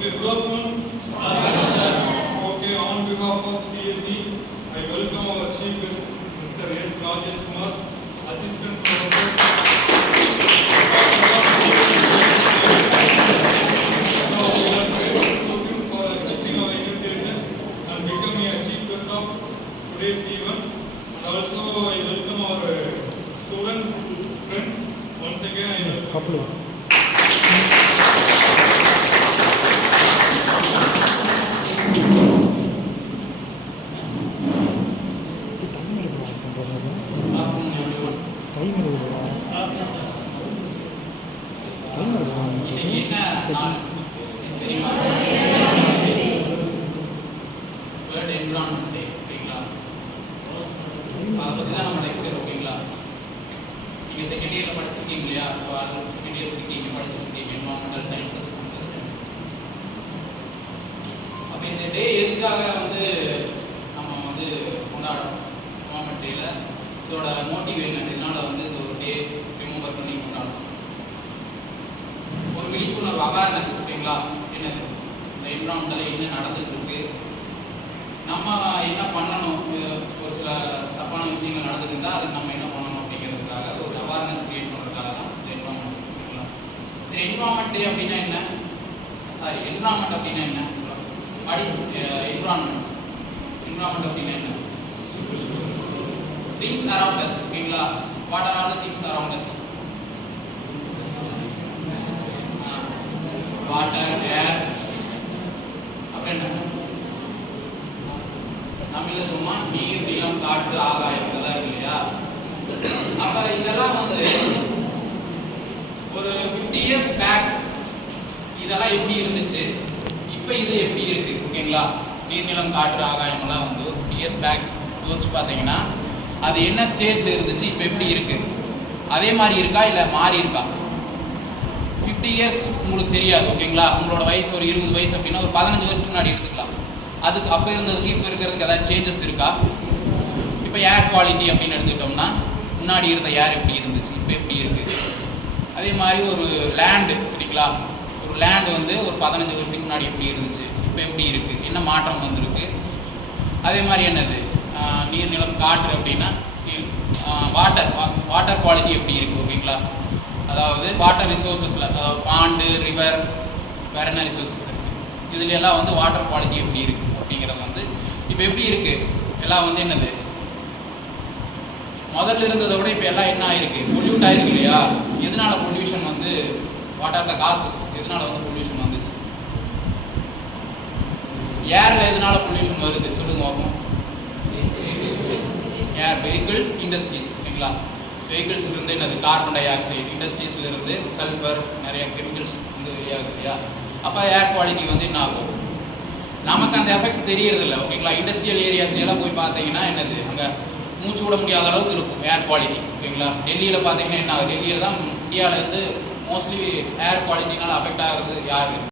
Okay, good afternoon. Okay, on behalf of CSE, I welcome our Chief Guest, Mr. S. Rajesh Kumar, Assistant Professor. For accepting our invitation and becoming a Chief Guest of today's event. And also, I welcome our students, friends. Once again, I welcome. Second இயர்ல படிச்சிருக்கீங்க இல்லையா? Second years இருக்கீங்க, படிச்சிருக்கீங்க environmental sciences. அப்போ இந்த டே எதுக்காக வந்து நம்ம வந்து கொண்டாடுறோம்? என்வாயர்மெண்ட் டேல இதோட மோட்டிவ் என்ன? இதனால வந்து இந்த ஒரு டே ரிமெம்பர் பண்ணி கொண்டாடுறோம். ஒரு விழிப்புணர்வு, அவேர்னஸ். ஓகேங்களா? என்னது இந்த என்விரான்மெண்ட்ல என்ன நடந்துட்டு இருக்கு, நம்ம என்ன பண்ணணும், ஒரு சில தப்பான விஷயங்கள் நடந்துட்டு இருந்தால் அதுக்கு நம்ம என்ன பண்ணணும் அப்படிங்கிறதுக்காக ஒரு அவேர்னஸ் கிரியேட் பண்ணுறதுக்காக தான் இந்த என்விரான்மெண்ட். ஓகேங்களா? சரி, என்விரான்மெண்ட் டே அப்படின்னா என்ன? என்விரான்மெண்ட் அப்படின்னா என்ன? What is environment? என்விரான்மெண்ட் அப்படின்னா என்ன? Things around us. ஓகேங்களா? What are all the things around us? Water, air, அப்புறம் என்ன? தமிழ்ல சும்மா நீர், நிலம், காற்று, ஆகாயம், இதெல்லாம் இருக்கு இல்லையா? அப்ப இதெல்லாம் வந்து ஒரு 50 years பேக் இதெல்லாம் எப்படி இருந்துச்சு, இப்போ இது எப்படி இருக்கு? ஓகேங்களா? நீர், நிலம், காற்று, ஆகாயம் எல்லாம் வந்து 50 years பேக் யோசிச்சு பார்த்தீங்கன்னா அது என்ன ஸ்டேஜ்ல இருந்துச்சு, இப்போ எப்படி இருக்கு? அதே மாதிரி இருக்கா இல்லை மாறி இருக்கா? 50 years உங்களுக்கு தெரியாது. ஓகேங்களா? உங்களோட வயசு ஒரு 20 வயசு அப்படின்னா ஒரு 15 வருஷத்துக்கு முன்னாடி எடுத்துக்கலாம். அதுக்கு அப்போ இருந்ததுக்கு இப்போ இருக்கிறதுக்கு ஏதாவது சேஞ்சஸ் இருக்கா? இப்போ ஏர் குவாலிட்டி அப்படின்னு எடுத்துக்கிட்டோம்னா முன்னாடி இருந்த ஏர் எப்படி இருந்துச்சு, இப்போ எப்படி இருக்குது? அதே மாதிரி ஒரு லேண்டு, சரிங்களா? ஒரு லேண்டு வந்து ஒரு 15 வருஷத்துக்கு முன்னாடி எப்படி இருந்துச்சு, இப்போ எப்படி இருக்குது, என்ன மாற்றம் வந்திருக்கு? அதே மாதிரி என்னது நீர், நிலம், காற்று அப்படின்னா வாட்டர் குவாலிட்டி எப்படி இருக்குது? ஓகேங்களா? அதாவது வாட்டர் ரிசோர்ஸஸில், அதாவது பாண்டு, ரிவர், வேற என்ன ரிசோர்ஸஸ் இருக்குது, இதுல எல்லாம் வந்து வாட்டர் குவாலிட்டி எப்படி இருக்குது அப்படிங்கிறது வந்து இப்போ எப்படி இருக்குது? எல்லாம் வந்து என்னது முதல்ல இருந்ததை விட இப்போ எல்லாம் என்ன ஆயிருக்கு? பொல்யூட் ஆயிருக்கு இல்லையா? எதனால பொல்யூஷன் வந்து, வாட் ஆர் த காசஸ்? எதனால வந்து பொல்யூஷன் வந்துச்சு? ஏர்ல எதனால பொல்யூஷன் வருது சொல்லுங்க பார்ப்போம். ஏர், வெஹிக்கிள்ஸ், இண்டஸ்ட்ரீஸ். ஓகேங்களா? வெஹிக்கிள்ஸ்ல இருந்து என்னது கார்பன் டை ஆக்சைடு, இண்டஸ்ட்ரீஸ்ல இருந்து சல்ஃபர், நிறைய கெமிக்கல்ஸ் வந்து வெளியாகுது இல்லையா? அப்போ ஏர் குவாலிட்டி வந்து என்ன ஆகும்? நமக்கு அந்த எஃபெக்ட் தெரியறது இல்லை. ஓகேங்களா? இண்டஸ்ட்ரியல் ஏரியாஸ்லாம் போய் பார்த்தீங்கன்னா என்னது அங்கே மூச்சு விட முடியாத அளவுக்கு இருக்கும் ஏர் குவாலிட்டி. ஓகேங்களா? டெல்லியில் பார்த்தீங்கன்னா என்ன ஆகுது? டெல்லியில் தான் இந்தியாவிலேருந்து மோஸ்ட்லி ஏர் குவாலிட்டினால அஃபெக்ட் ஆகிறது யாரு?